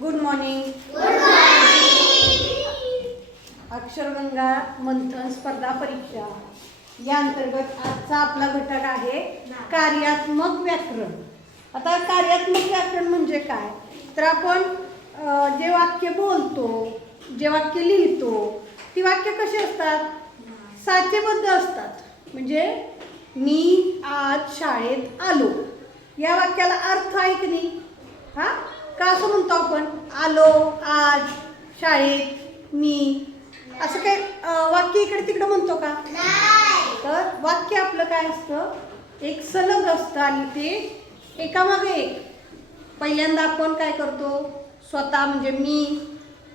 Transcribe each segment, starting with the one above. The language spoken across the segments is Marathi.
गुड मॉर्निंग अक्षरगंगा मंथन स्पर्धा परीक्षा. या अंतर्गत आजचा आपला घटक आहे कार्यात्मक व्याकरण. आता कार्यात्मक व्याकरण म्हणजे काय? तर आपण जे वाक्य बोलतो जे वाक्य लिहितो ती वाक्य कशी असतात? साचेबद्ध असतात. म्हणजे मी आज शाळेत आलो. या वाक्याला अर्थ आहे की नाही? हा? का असं म्हणतो आपण आलो आज शाळेत मी? असं काय वाक्य इकडे तिकडे म्हणतो का? तर वाक्य आपलं काय असतं? एक सलग असतं आणि ते एकामागे एक. पहिल्यांदा आपण काय करतो? स्वतः म्हणजे मी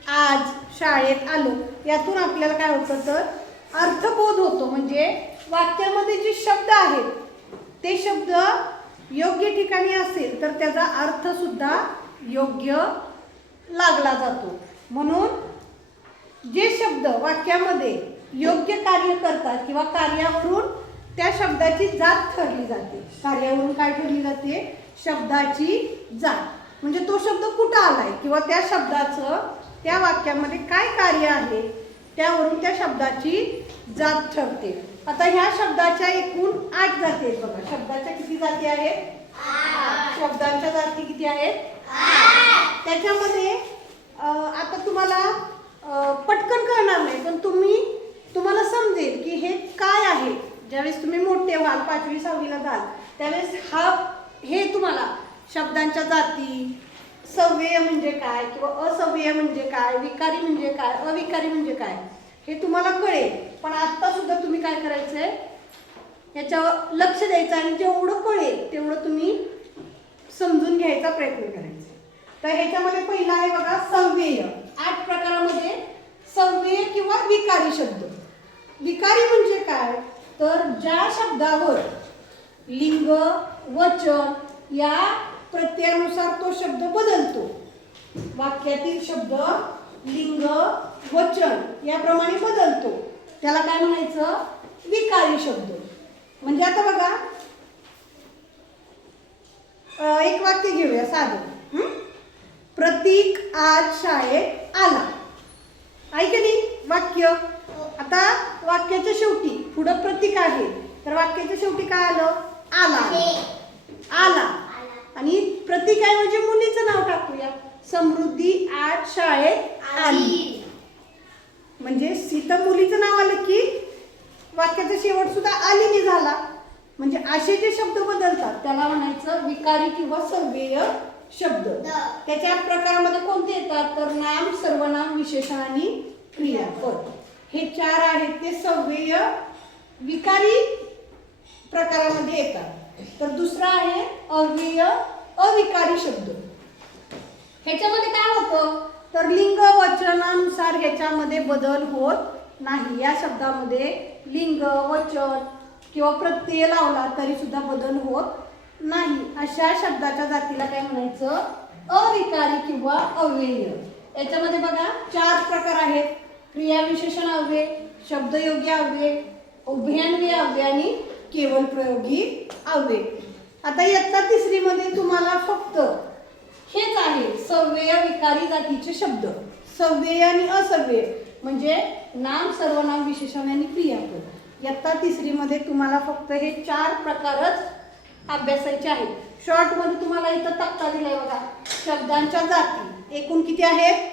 आज शाळेत आलो. यातून आपल्याला काय होतं तर अर्थबोध होतो. म्हणजे वाक्यामध्ये जे शब्द आहेत ते शब्द योग्य ठिकाणी असेल तर त्याचा अर्थ सुद्धा योग्य लागला जातो. म्हणून जे शब्द वाक्यामध्ये योग्य कार्य करतात किंवा कार्यावरून त्या शब्दाची जात ठरली जाते. कार्यावरून काय ठरली जाते? शब्दाची जात. म्हणजे तो शब्द कुठं आलाय? किंवा त्या शब्दाचं त्या वाक्यामध्ये काय कार्य आहे? त्यावरून त्या शब्दाची जात ठरते. आता ह्या शब्दाच्या एकूण आठ जाती आहेत बघा. शब्दाच्या किती जाती आहेत? शब्दांच्या जाती किती आहेत? त्याच्यामध्ये आता तुम्हाला पटकन कळणार नाही पण तुम्ही तुम्हाला समजेल की हे काय आहे. ज्यावेळेस तुम्ही मोठे व्हाल पाचवी सहावीला जाल त्यावेळेस हा हे तुम्हाला शब्दांच्या जाती सव्यय म्हणजे काय किंवा असव्यय म्हणजे काय विकारी म्हणजे काय अविकारी म्हणजे काय हे तुम्हाला कळेल. पण आत्ता सुद्धा तुम्ही काय करायचं आहे याच्यावर लक्ष द्यायचं आणि जेवढं कळेल तेवढं तुम्ही समजून घ्यायचा प्रयत्न करायचा तर ह्याच्यामध्ये पहिला आहे बघा संवेय. आठ प्रकारामध्ये संवेय किंवा विकारी शब्द. विकारी म्हणजे काय? तर ज्या शब्दावर लिंग वचन या प्रत्ययानुसार तो शब्द बदलतो. वाक्यातील शब्द लिंग वचन याप्रमाणे बदलतो. त्याला काय म्हणायचं? विकारी शब्द. म्हणजे आता बघा एक वाक्य घेऊया साधं. प्रतीक आज शाळेत आला. ऐक नाही? वाक्य. आता वाक्याच्या शेवटी पुढं प्रतीक आहे. तर वाक्याच्या शेवटी काय आलं? आला. आला. आणि प्रतीक आहे म्हणजे मुलीचं नाव टाकूया. समृद्धी आज शाळेत आली. म्हणजे सीता मुलीचं नाव आलं की वाक्याचा शेवट सुद्धा आलीने झाला. म्हणजे असे जे शब्द बदलतात त्याला म्हणायचं विकारी किंवा संवेय शब्द. त्याच्या प्रकारामध्ये कोणते येतात? तर नाम सर्वनाम विशेषण आणि क्रियापद. हे चार आहेत ते संवेय विकारी प्रकारामध्ये येतात. तर दुसरा आहे अव्यय अविकारी शब्द. ह्याच्यामध्ये काय होतं? तर लिंग वचनानुसार ह्याच्यामध्ये बदल होत नाही. या शब्दामध्ये लिंग वचन किंवा प्रत्यय लावला तरी सुद्धा बदल होत नाही अशा शब्दाच्या जातीला काय म्हणायचं? अविकारी किंवा अव्यय. याच्यामध्ये बघा चार प्रकार आहेत. क्रियाविशेषण अव्यय शब्दयोगी अव्यय उभयान्वय अव्यय आणि केवळ प्रयोगी अव्यय. आता इयत्ता तिसरीमध्ये तुम्हाला फक्त हेच आहे सव्यय विकारी जातीचे शब्द. सव्यय आणि असव्यय म्हणजे नाम सर्वनाम विशेषण आणि क्रियापद. इयत्ता तिसरीमध्ये तुम्हाला फक्त हे चार प्रकारच अभ्यासायचे आहेत. शॉर्टमध्ये तुम्हाला इथं तक्ता दिलाय बघा. शब्दांच्या जाती. एकूण किती आहेत?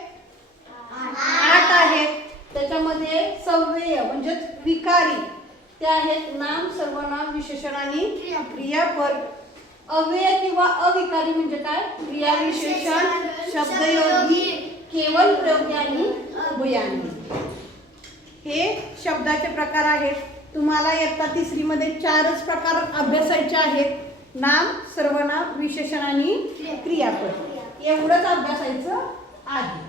आठ आहेत. त्याच्यामध्ये सव्यय म्हणजेच विकारी. ते आहेत नाम सर्वनाम विशेषण आणि क्रियापद. अव्यय किंवा अविकारी म्हणजे काय? क्रिया विशेषण शब्दयोगी केवळ प्रयोगी आणि अभयानी हे शब्दाचे प्रकार आहेत. तुम्हाला इयत्ता तिसरीमध्ये चारच प्रकार अभ्यासायचे आहेत. नाम सर्वनाम विशेषण आणि क्रियापद. एवढंच अभ्यासायचं आहे.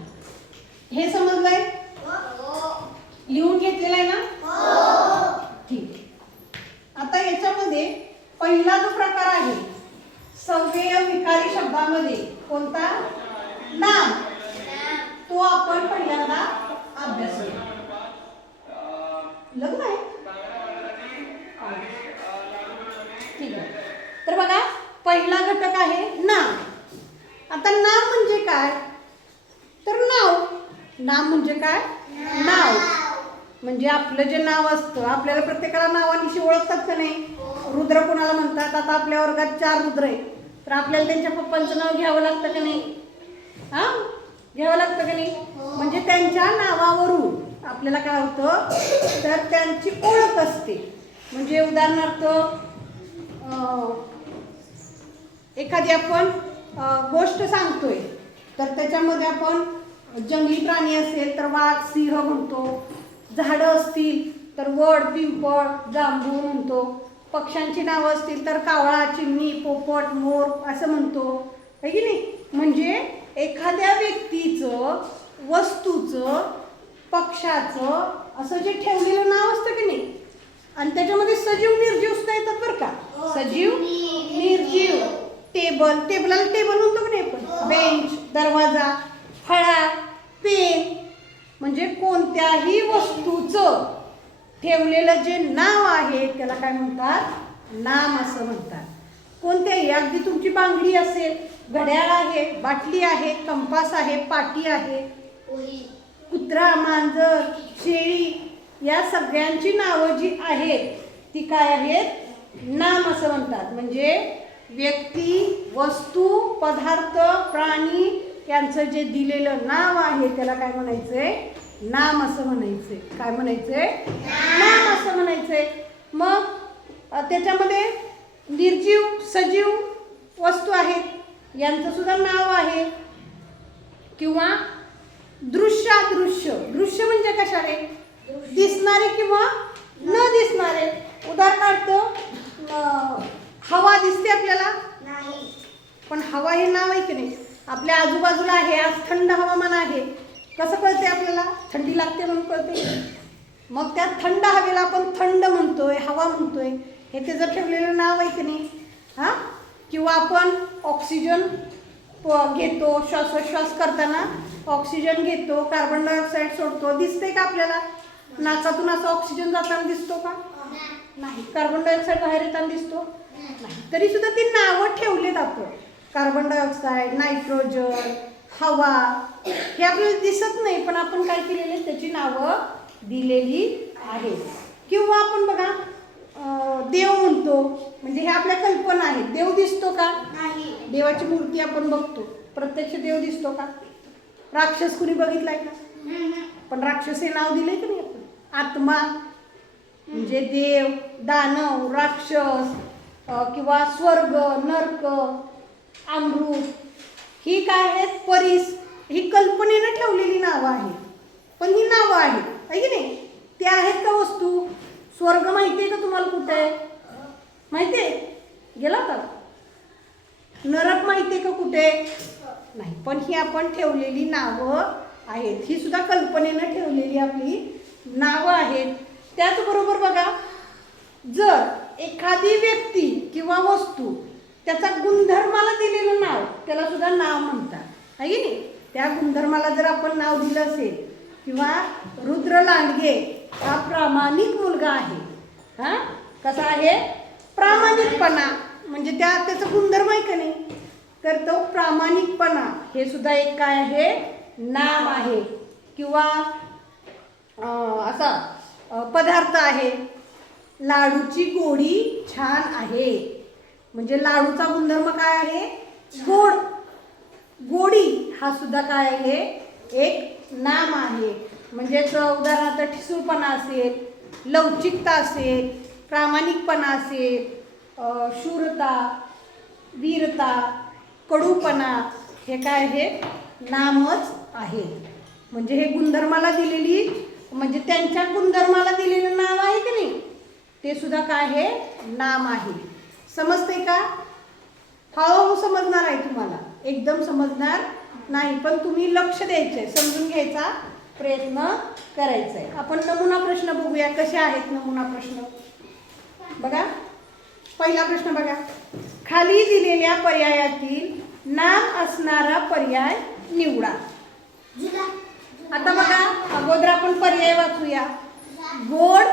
हे समजलंय? लिहून घेतलेलं आहे ना? ठीक. आता याच्यामध्ये पहिला जो प्रकार आहे सव्यय विकारी शब्दामध्ये कोणता? नाम. तो आपण पहिल्यांदा अभ्यास लग्न आहे ठीक आहे तर बघा पहिला घटक आहे नाम. आता नाम म्हणजे काय? तर नाव. नाम म्हणजे काय? नाव. म्हणजे आपलं जे नाव असतं आपल्याला प्रत्येकाला नावानिशी ओळखतात का नाही? रुद्र कोणाला म्हणतात? आता आपल्या वर्गात चार रुद्र आहे तर आपल्याला त्यांच्या पप्पांचं नाव घ्यावं लागतं का नाही? हा? घ्यावं लागतं का नाही? म्हणजे त्यांच्या नावावरून आपल्याला काय होतं? तर त्यांची ओळख असते. म्हणजे उदाहरणार्थ एखादी आपण गोष्ट सांगतोय तर त्याच्यामध्ये आपण जंगली प्राणी असेल तर वाघ सिंह म्हणतो झाडं असतील तर वड पिंपळ जांभूळ म्हणतो पक्ष्यांची नावं असतील तर कावळा चिमणी पोपट मोर असं म्हणतो. है की नाही? म्हणजे एखाद्या व्यक्तीचं वस्तूचं पक्षाचं असं जे ठेवलेलं नाव असतं की नाही? आणि त्याच्यामध्ये सजीव निर्जीव सुद्धा येतात बरं का? सजीव निर्जीव. टेबल टेबलाला टेबल म्हणतो की नाही आपण? बेंच दरवाजा फळा पेन म्हणजे कोणत्याही वस्तूचं ठेवलेलं जे नाव आहे त्याला काय म्हणतात? नाम असं म्हणतात. कोणत्याही अगदी तुमची बांगडी असेल घड्याळ आहे बाटली आहे कंपास आहे पाटी आहे कुत्रा मांजर शेळी या सगळ्यांची नावं जी आहेत ती काय आहेत? नाम असं म्हणतात. म्हणजे व्यक्ती वस्तू पदार्थ प्राणी यांचं जे दिलेलं नाव आहे त्याला काय म्हणायचंय? नाम असं म्हणायचंय. काय म्हणायचंय? नाम असं म्हणायचंय. मग त्याच्यामध्ये निर्जीव सजीव वस्तू आहेत. यांचं सुद्धा नाव आहे. किंवा दृश्यादृश्य. दृश्य म्हणजे कशाने? दिसणारे किंवा न दिसणारे. उदाहरणार्थ हवा दिसते आपल्याला? पण हवा हे नाव आहे की नाही? आपल्या आजूबाजूला आहे आज थंड हवामान आहे. कसं कळते आपल्याला? थंडी लागते म्हणून कळते मग त्या थंड हवेला आपण थंड म्हणतोय हवा म्हणतोय. हे त्याचं ठेवलेलं नाव आहे की नाही? हां? किंवा आपण ऑक्सिजन घेतो श्वासोश्वास करताना ऑक्सिजन घेतो कार्बन डायऑक्साईड सोडतो. दिसते का आपल्याला? नाकातून असं ऑक्सिजन जाताना दिसतो का? नाही. कार्बन डायऑक्साईड बाहेर येताना दिसतो. नाही. तरी सुद्धा ती नावं ठेवलेत आपण. कार्बन डायऑक्साईड नायट्रोजन हवा हे आपल्याला दिसत नाही पण आपण काय केलेले? त्याची नावं दिलेली आहेत. किंवा आपण बघा देव म्हणतो म्हणजे हे आपल्या कल्पना आहेत. देव दिसतो का? देवाची मूर्ती आपण बघतो. प्रत्यक्ष देव दिसतो का? राक्षस कुणी बघितलाय का? पण राक्षस हे नाव दिले की नाही आपण? आत्मा म्हणजे देव दानव राक्षस किंवा स्वर्ग नर्क अमृत ही काय आहेत? परीस. ही कल्पनेनं ठेवलेली नावं आहेत. पण ही नावं आहेत आहे की नाही? ते आहेत का वस्तू? स्वर्ग माहिती आहे का तुम्हाला कुठे आहे? माहिती आहे? गेला का? नरक माहिती आहे का कुठे? नाही पण ही आपण ठेवलेली नावं आहेत. ही सुद्धा कल्पनेनं ठेवलेली आपली नावं आहेत. त्याचबरोबर बघा जर एखादी व्यक्ती किंवा वस्तू त्याचा गुणधर्माला दिलेलं नाव त्याला सुद्धा नाव म्हणतात. आहे की नाही? त्या गुणधर्माला जर आपण नाव दिलं असेल किंवा रुद्र लांडगे हा प्रामाणिक मुलगा आहे. हा? कसा आहे? प्रामाणिकपणा. म्हणजे त्या त्याचं गुणधर्म आहे का नाही? तर तो प्रामाणिकपणा हे सुद्धा एक काय आहे? नाम आहे. किंवा असा पदार्थ आहे. लाडूची गोडी छान आहे. म्हणजे लाडूचा गुणधर्म काय आहे? गोड. गोडी हा सुद्धा काय आहे? एक नाम आहे. म्हणजेच उदाहरणार्थ ठिसूळपणा असेल लवचिकता असेल प्रामाणिकपणा असेल शूरता वीरता कडूपणा हे काय आहे? नामच आहे. म्हणजे हे गुणधर्माला दिलेली म्हणजे त्यांच्या गुणधर्माला दिलेलं नाव आहे की नाही? ते सुद्धा काय आहे? नाम आहे. समजते का? हळूहळू समजणार आहे तुम्हाला. एकदम समजणार नाही पण तुम्ही लक्ष द्यायचंय समजून घ्यायचा प्रयत्न करायचा आहे आपण नमुना प्रश्न बघूया कसे आहेत नमुना प्रश्न? बघा. पहिला प्रश्न बघा. खाली दिलेल्या पर्यायातील नाम असणारा पर्याय निवडा. आता बघा अगोदर आपण पर्याय वाचूया. गोड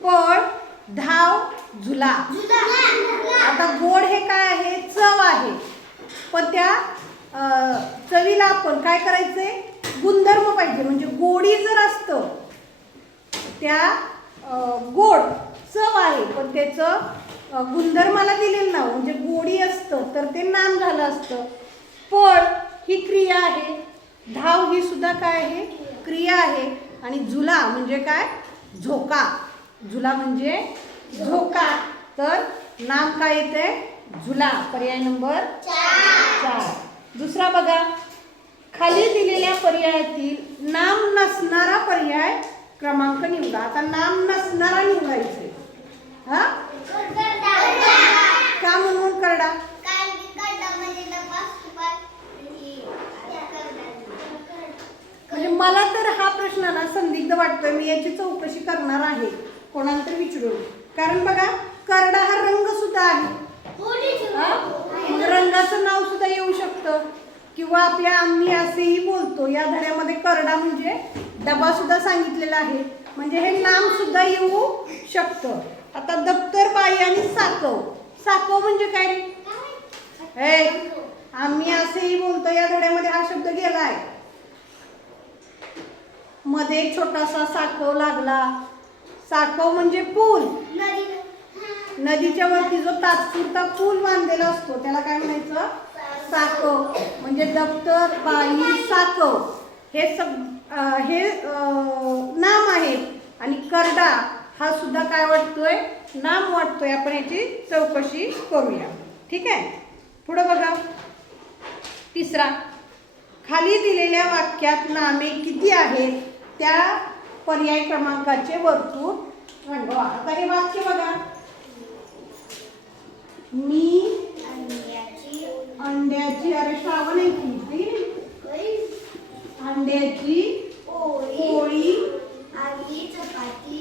पळ धाव झुला. आता गोड हे काय आहे? चव आहे. पण त्या चवीला आपण काय करायचंय गुणधर्म पाहिजे. म्हणजे गोडी जर असतं त्या गोड चव आहे. पण त्याचं गुणधर्माला दिलेलं नाव. म्हणजे गोडी असतं तर ते नाम झालं असतं. पळ ही क्रिया आहे. धाव ही सुद्धा काय आहे? क्रिया आहे. आणि झुला म्हणजे काय? झोका. झुला म्हणजे झोका तर नाम काय येते झुला. पर्याय नंबर चार. दुसरा बघा. खाली दिलेल्या पर्यायातील नाम नसणारा पर्याय क्रमांक निवडा. आता नाम नसणारा निवडायचे. हा? का म्हणून करडा? म्हणजे मला तर हा प्रश्न ना संदिग्ध वाटतोय. मी याची चौकशी करणार आहे. कोणाला तरी विचारून कारण बघा करडा हा रंग सुद्धा आहे. हा? मग रंगाचं नाव सुद्धा येऊ शकतं. किंवा आपल्या आम्ही असेही बोलतो या धड्यामध्ये करडा म्हणजे डबा सुद्धा सांगितलेला आहे. म्हणजे हे नाम सुद्धा येऊ शकतं. आता दप्तर बाई आणि साकव. साकव म्हणजे काय? हे आम्ही असेही बोलतो या धड्यामध्ये हा शब्द गेलाय. मध्ये एक छोटासा साकव लागला. साकव म्हणजे पूल. नदीच्या वरती जो तात्पुरता पूल बांधलेला असतो त्याला काय म्हणायचं? साकव म्हणजे दप्तर बाई साकव हे सब हे नाम आहेत आणि करडा हा सुद्धा काय वाटतोय? नाम वाटतोय. आपण याची चौकशी करूया. ठीक आहे? पुढं बघा. तिसरा. खाली दिलेल्या वाक्यात नामे किती आहेत? त्या पर्याय क्रमांकाचे वर्तुळ रंगवा आता हे वाक्य बघा. मी अंड्याची अरे श्रावण आहे की अंड्याची पोळी आणि चपाती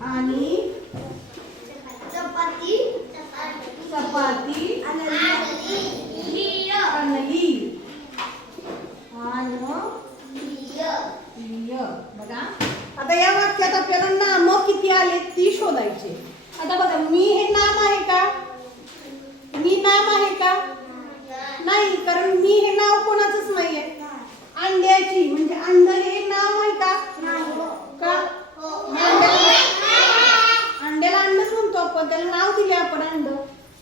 आणली. आणि बघा. आता या वाक्यात आपल्याला नाम किती आले ती शोधायचे आता बघा मी हे नाम आहे का? मी नाम आहे का? नाही कारण मी हे नाव कोणाचंच नाहीये. अंड्याची म्हणजे अंड हे नाव आहे का? का अंड्याला अंडच म्हणतो आपण त्याला नाव दिले आपण अंड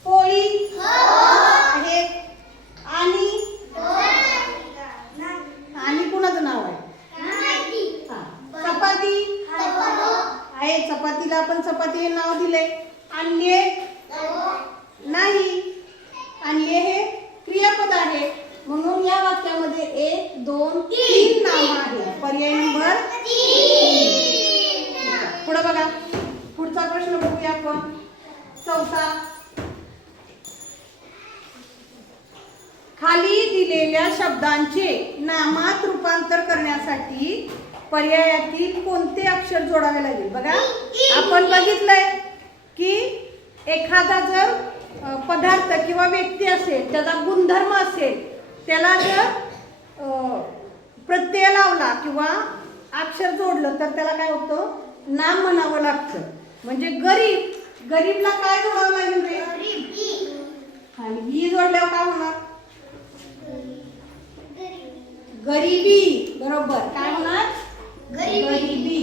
पोळी आहे आणि आणि कुणाचं नाव आहे हा. चपाती आहे चपातीला आपण चपाती हे नाव दिले आणले नाही आणले हे क्रियापद आहे म्हणून या वाक्यामध्ये एक दोन तीन नाव आहे पर्याय नंबर पुढे बघा पुढचा प्रश्न बघूया आपण चौथा खाली दिलेल्या शब्दांचे नामात रूपांतर करण्यासाठी पर्यायातील कोणते अक्षर जोडावे लागेल बघा आपण बघितलंय की एखादा जर पदार्थ किंवा व्यक्ती असेल त्याचा गुणधर्म असेल त्याला जर प्रत्यय लावला किंवा अक्षर जोडलं तर त्याला काय होतं? नाम म्हणावं लागतं. म्हणजे गरीब गरीबला काय जोडावं लागेल रे? आणि ही जोडल्यावर काय होणार? गरिबी. बरोबर. काय होणार? गरिबी.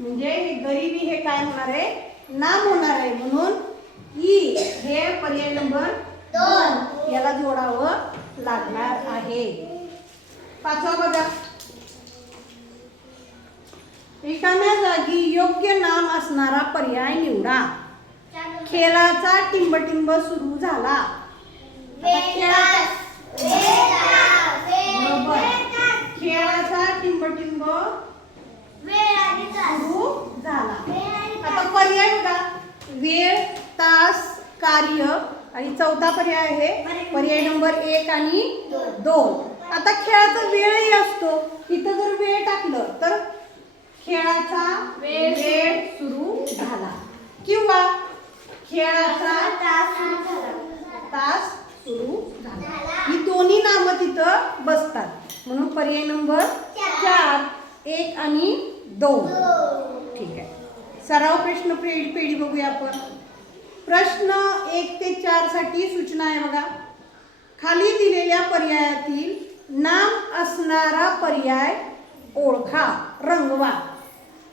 म्हणजे गरिबी हे काय होणार आहे? नाम होणार आहे म्हणून ई हे पर्याय नंबर दोन याला जोडावं लागणार आहे. पाचवा बघा रिकाम्या जागी योग्य नाम असणारा पर्याय निवडा. खेळाचा टिंबटिंब सुरू झाला. खेळाचा खेळाचा टिंबटिंब सुरू झाला. आता पर्याय बघा. वेळ तास कार्य आणि चौथा पर्याय आहे पर्याय नंबर एक आणि दोन. आता खेळाचा वेळही असतो. इथं जर वेळ टाकलं तर खेळाचा वेळ सुरू झाला. किंवा खेळाचा तास सुरू झाला. ही दोन्ही नामं तिथं बसतात. म्हणून पर्याय नंबर चार एक आणि दोन. ठीक आहे. सराव प्रश्न पेढी पेढी बघूया आपण. प्रश्न एक ते चारसाठी सूचना आहे बघा. खाली दिलेल्या पर्यायातील नाम असणारा पर्याय ओळखा. रंगवा.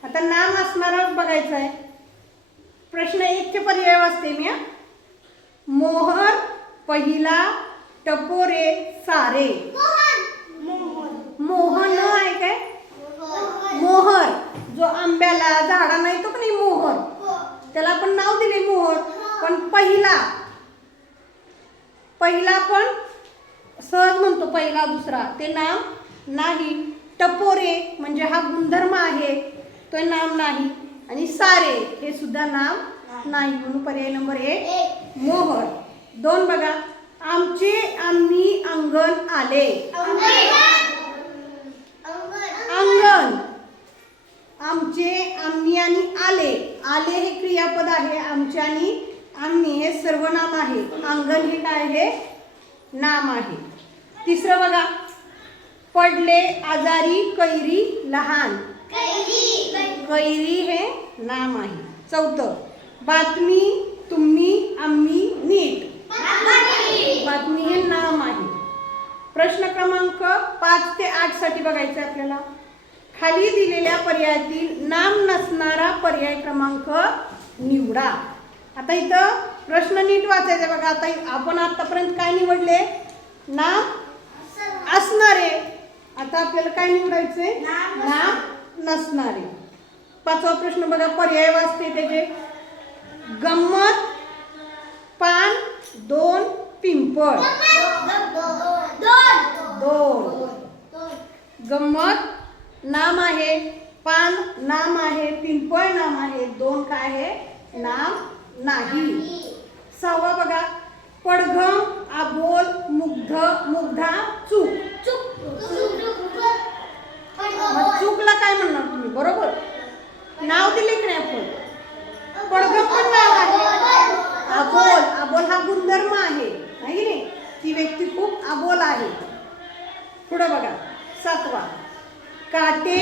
आता नाम असणारा बघायचं आहे. प्रश्न एकचे पर्याय वाचते मी. मोहर पहिला टपोरे सारे. मोहन. आहे काय? मोहर जो आंब्याला झाडांना येतो का नाही मोहर? त्याला आपण नाव दिले मोहर. पण पहिला पहिला पण सहज म्हणतो पहिला दुसरा. ते नाम नाही. टपोरे म्हणजे हा गुणधर्म आहे. तो नाम नाही. आणि सारे हे सुद्धा नाम नाही. म्हणून पर्याय नंबर एक मोहर. दोन बघा. आमचे आम्ही अंगण आले अंगण आमचे आम्ही आणि आले. आले हे क्रियापद आहे आमचे आणि आम्ही हे सर्वनाम आहे. अंगण हे काय आहे नाम आहे. तिसरं बघा. पडले आजारी कैरी लहान. कैरी हे नाम आहे. चौथं. बातमी तुम्ही आम्ही नीट. बातमी हे नाम आहे. प्रश्न क्रमांक पाच ते आठसाठी बघायचं आपल्याला. खाली दिलेल्या पर्यायातील नाम नसणारा पर्याय क्रमांक निवडा. आता इथं प्रश्न नीट वाचायचे बघा. आता आपण आतापर्यंत काय निवडले? नाम असणारे. आता आपल्याला काय निवडायचंय नाम नाम नसणारे. पाचवा प्रश्न बघा. पर्याय वाचते त्याचे. गंमत पान दोन पिंपळ. दोन. गंमत नाम आहे पान नाम आहे पिंपळ नाम आहे दोन काय आहे? नाम नाही. सहावा बघा. पडघम आबोल मुग्ध मुग्धा चूक. मग चूकला काय म्हणणार तुम्ही? बरोबर? नाव दिले की नाही आपण. पडघम पण नाव आहे. अबोल अबोल हा गुणधर्म आहे. नाही ती व्यक्ती खूप अबोल आहे. पुढं बघा. सातवा. काटे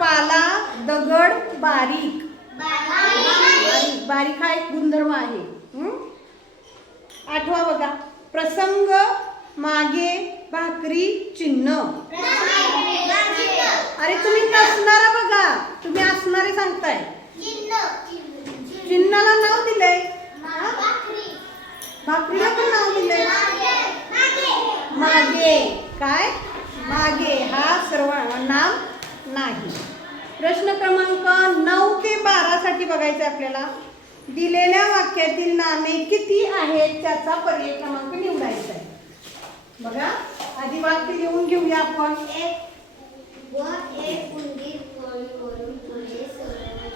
पाला दगड बारीक. बारीक. बारीक हा एक गुणधर्म आहे. आठवा बघा. प्रसंग मागे भाकरी चिन्ह. अरे तुम्ही नसणारा बघा. तुम्ही असणारे सांगताय. चिन्हाला नाव दिलंय. भाकरीला पण नाव दिलंय. मागे. काय? मागे हा सर्व नाम नाही. प्रश्न क्रमांक नऊ ते बारा साठी बघायचं आहे आपल्याला. दिलेल्या वाक्यातील नामे किती आहेत त्याचा पर्याय क्रमांक निवडायचा आहे बघा आधी वाक्य लिहून घेऊया आपण.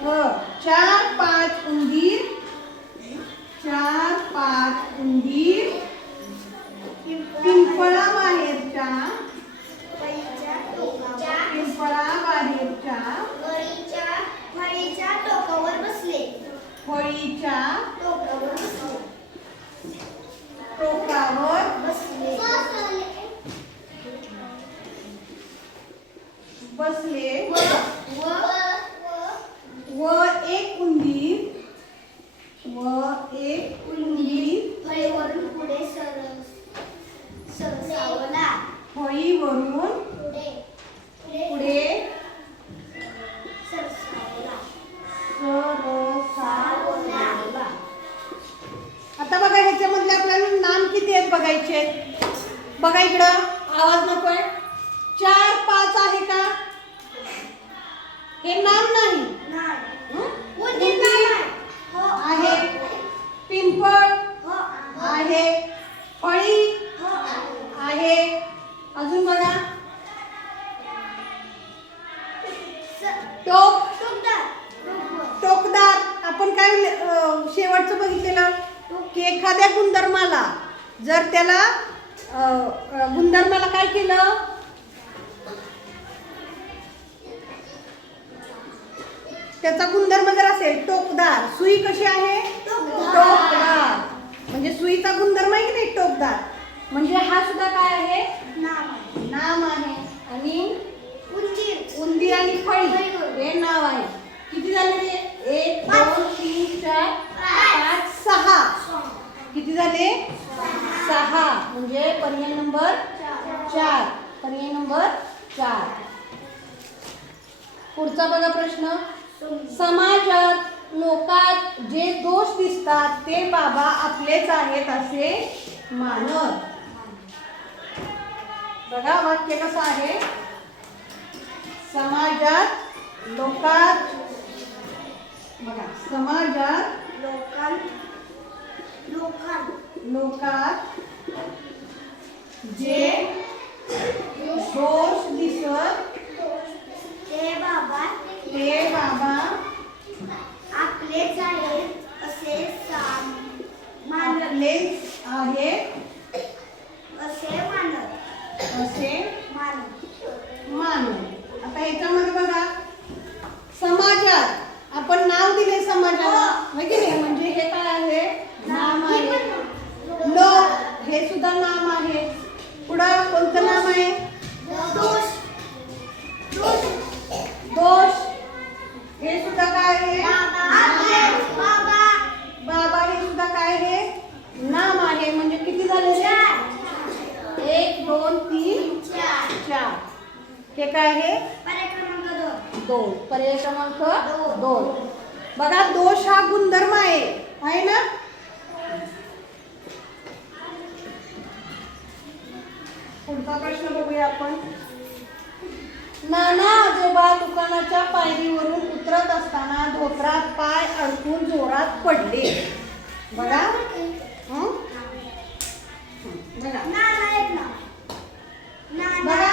हो चार पाच उंदीर चार पाच उंदीर पिंपळा बाहेरच्या पिंपळा बाहेरच्या टोकावर बसले फळीच्या टोकावर बसले टोकावर बसले बसले व व एक उंदीर व एक उंदीर फळीवरून पुढे सर सरसावला फळीवरून पुढे पुढे सरसावला सरसावला. आता बघा ह्याच्यामधले आपल्याला नाम आहेत. बघा इकडं आवाज नकोय. चार पाच आहे का? हे नाम नाही. हं? आहे? पिंपळ. आहे. फळी. आहे. अजून बघा. टोक टोकदार आपण काय शेवटचं बघितलेलं? की एखाद्या गुणधर्माला जर त्याला गुणधर्माला काय केलं? त्याचा गुणधर्म जर असेल टोकदार. सुई कशी आहे? टोकदार. म्हणजे सुईचा गुणधर्म आहे की नाही? टोकदार. म्हणजे हा सुद्धा काय आहे? नाम आहे. आणि उंदीर आणि फळी हे नाव आहे. किती झाले ते? एक दोन तीन चार पाच सहा. किती झाले? सहा म्हणजे पर्याय नंबर चार. पर्याय नंबर चार. पुढचा बघा प्रश्न. समाजात लोकात जे दोष दिसतात ते बाबा आपलेच आहेत असे मानत. बघा वाक्य कसं आहे? समाजात लोकात बघा समाजात लोकांत लोकात जे दोष दिसत ते बाबा ते बाबा हे काय आहे? दोन. पर्याय क्रमांक दोन. बघा दोष हा गुणधर्म आहे. आहे ना? पुढचा प्रश्न बघूया आपण. नाना आजोबा दुकानाच्या पायरीवरून उतरत असताना धोत्रात पाय अडकून जोरात पडले. बघा. बघा. बघा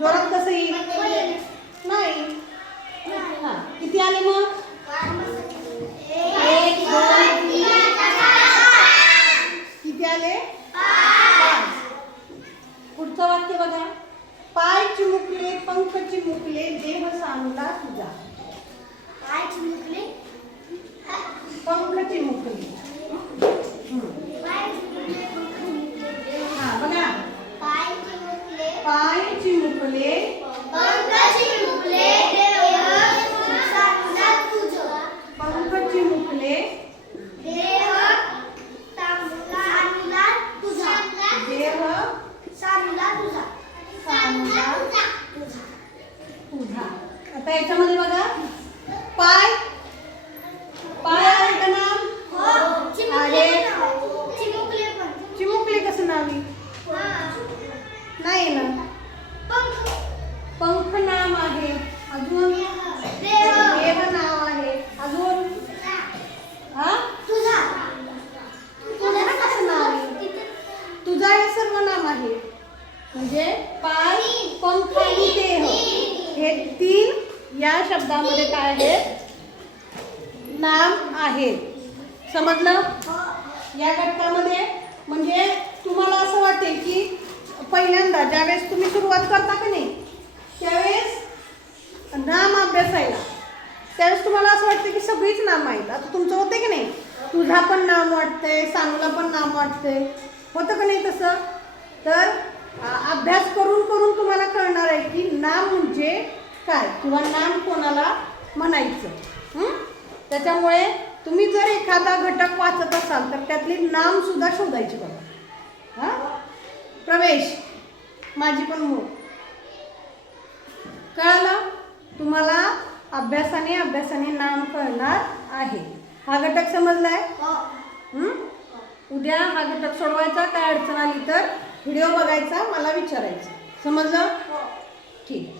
Дорога नाम अभ्यासायला. त्यावेळेस तुम्हाला असं वाटतं की सगळीच नाम आहेत. आता तुमचं होते की नाही? तुझा पण नाम वाटते सांगला पण नाम वाटते होतं का नाही तसं? तर अभ्यास करून करून तुम्हाला कळणार आहे की नाम म्हणजे काय? किंवा नाम कोणाला म्हणायचं? त्याच्यामुळे तुम्ही जर एखादा घटक वाचत असाल तर त्यातली नामसुद्धा शोधायची बघा. हां? प्रवेश. माझी पण मूळ. कळालं? तुम्हाला अभ्यासाने अभ्यासाने नाम कळणार आहे. हा घटक समजलाय? हो. आहे उद्या हा घटक सोडवायचा काय अडचण आली तर व्हिडिओ बघायचा मला विचारायचं. समजलं? हो. ठीक.